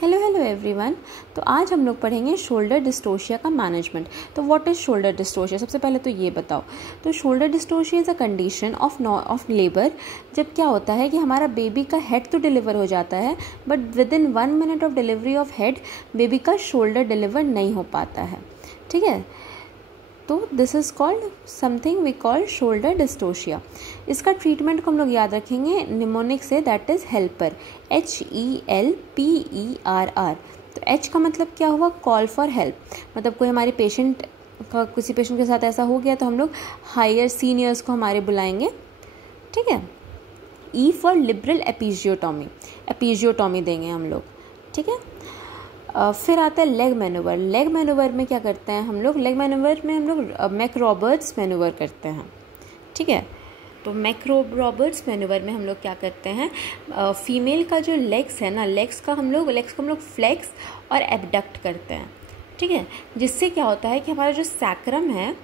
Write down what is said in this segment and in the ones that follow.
Hello everyone. तो आज हम लोग पढ़ेंगे शोल्डर डिस्टोशिया का मैनेजमेंट। तो व्हाट इज़ शोल्डर डिस्टोशिया? सबसे पहले तो ये बताओ। तो shoulder dystocia is a condition of labour, जब क्या होता है कि हमारा बेबी का हेड तो डिलीवर हो जाता है but within 1 minute of delivery of head baby का शोल्डर डिलीवर नहीं हो पाता है। ठीक है, तो this is called something we call shoulder dystocia. इसका ट्रीटमेंट को हम लोग याद रखेंगे निमोनिक से, दैट इज़ हेल्पर, HELPERR। तो H का मतलब क्या हुआ? कॉल फॉर हेल्प, मतलब कोई हमारे किसी पेशेंट के साथ ऐसा हो गया तो हम लोग हायर सीनियर्स को हमारे बुलाएंगे। ठीक है। E फॉर लिबरल एपिजियोटॉमी देंगे हम लोग। ठीक है। फिर आता है लेग मैनूवर। लेग मैनूवर में क्या करते हैं हम लोग? लेग मैनूवर में हम लोग मैक-रॉबर्ट्स मैनूवर करते हैं। ठीक है, तो मैक-रॉबर्ट्स मैनूवर में हम लोग क्या करते हैं, फीमेल का जो लेग्स है ना, लेग्स को हम लोग फ्लेक्स और एबडक्ट करते हैं। ठीक है, जिससे क्या होता है कि हमारा जो सैक्रम है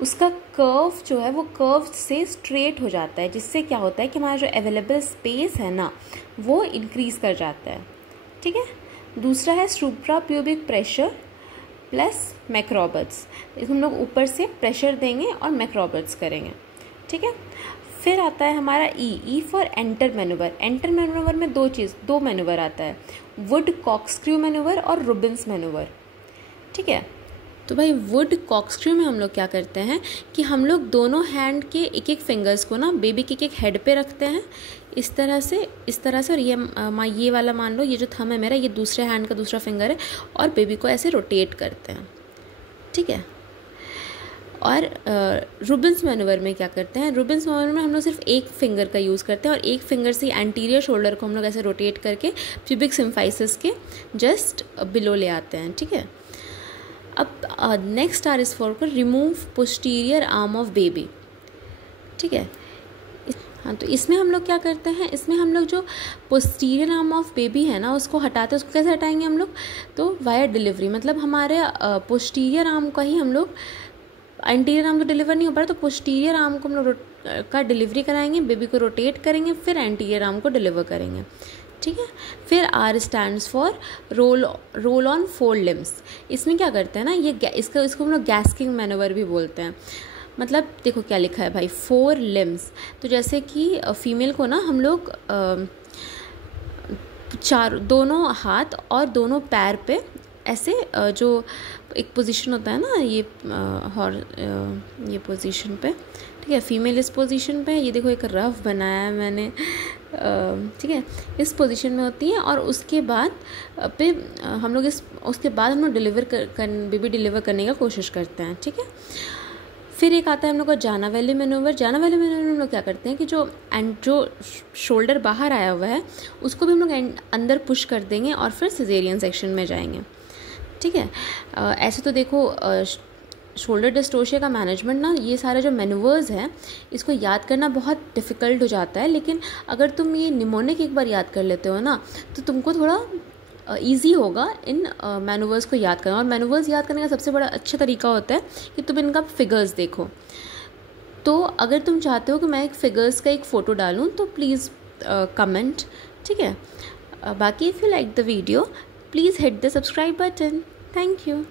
उसका कर्व जो है वो कर्व से स्ट्रेट हो जाता है, जिससे क्या होता है कि हमारा जो अवेलेबल स्पेस है ना वो इंक्रीज़ कर जाता है। ठीक है। दूसरा है सुप्रा प्यूबिक प्रेशर प्लस मैक-रॉबर्ट्स। इसमें हम लोग ऊपर से प्रेशर देंगे और मैक-रॉबर्ट्स करेंगे। ठीक है। फिर आता है हमारा E for enter manoeuvre. Enter manoeuvre में दो मैनूवर आता है, वुड कॉर्कस्क्रू मैनूवर और रुबिन्स मैनूवर। ठीक है, तो भाई वुड कॉर्कस्क्रू में हम लोग क्या करते हैं कि हम लोग दोनों हैंड के एक एक फिंगर्स को ना बेबी के एक हेड पे रखते हैं, इस तरह से और ये वाला मान लो, ये जो थंब है मेरा, ये दूसरे हैंड का दूसरा फिंगर है, और बेबी को ऐसे रोटेट करते हैं। ठीक है। और रुबिन्स मैनूवर में क्या करते हैं? रुबिन्स मैनूवर में हम लोग सिर्फ एक फिंगर का यूज़ करते हैं और एक फिंगर से एंटीरियर शोल्डर को हम लोग ऐसे रोटेट करके प्यूबिक सिम्फाइसिस के जस्ट बिलो ले आते हैं। ठीक है। अब next R is for remove posterior arm of baby. ठीक है। हाँ, तो इसमें हम लोग क्या करते हैं, इसमें हम लोग जो पोस्टीरियर आर्म ऑफ बेबी है ना उसको हटाते हैं। उसको कैसे हटाएंगे हम लोग? तो वाया डिलीवरी, मतलब हमारे पोस्टीरियर आर्म का ही हम लोग, एंटीरियर आर्म तो डिलीवर नहीं हो पा रहा तो पोस्टीरियर आर्म को हम लोग का डिलीवरी कराएंगे, बेबी को रोटेट करेंगे, फिर एंटीरियर आर्म को डिलीवर करेंगे। ठीक है। फिर R stands for roll on 4 limbs. इसमें क्या करते हैं ना, इसको हम लोग गैस्किंग मैनूवर भी बोलते हैं। मतलब देखो क्या लिखा है भाई, 4 लिम्स। तो जैसे कि फीमेल को ना हम लोग दोनों हाथ और दोनों पैर पे ऐसे जो एक पोजीशन होता है ना, ये पोजीशन पे, ठीक है, फीमेल इस पोजीशन पे, ये देखो एक रफ बनाया है मैंने, ठीक है, इस पोजीशन में होती है। और उसके बाद हम लोग बेबी डिलीवर करने का कोशिश करते हैं। ठीक है। फिर एक आता है हम लोग का जाना वैली मैनूवर। जाना वैली मैनूवर में हम लोग क्या करते हैं कि जो शोल्डर बाहर आया हुआ है उसको भी हम लोग अंदर पुश कर देंगे और फिर सिजेरियन सेक्शन में जाएंगे। ठीक है। ऐसे तो देखो शोल्डर डिस्टोशिया का मैनेजमेंट ना, ये सारे जो मैनूवर्स हैं इसको याद करना बहुत डिफ़िकल्ट हो जाता है, लेकिन अगर तुम ये निमोनिक एक बार याद कर लेते हो ना तो तुमको थोड़ा ईजी होगा इन मैनूवर्स को याद करना। और मैनूवर्स याद करने का सबसे बड़ा अच्छा तरीका होता है कि तुम इनका फिगर्स देखो। तो अगर तुम चाहते हो कि मैं एक फिगर्स का एक फ़ोटो डालूँ तो प्लीज़ कमेंट। ठीक है। बाकी if you like the video please hit the subscribe button. Thank you.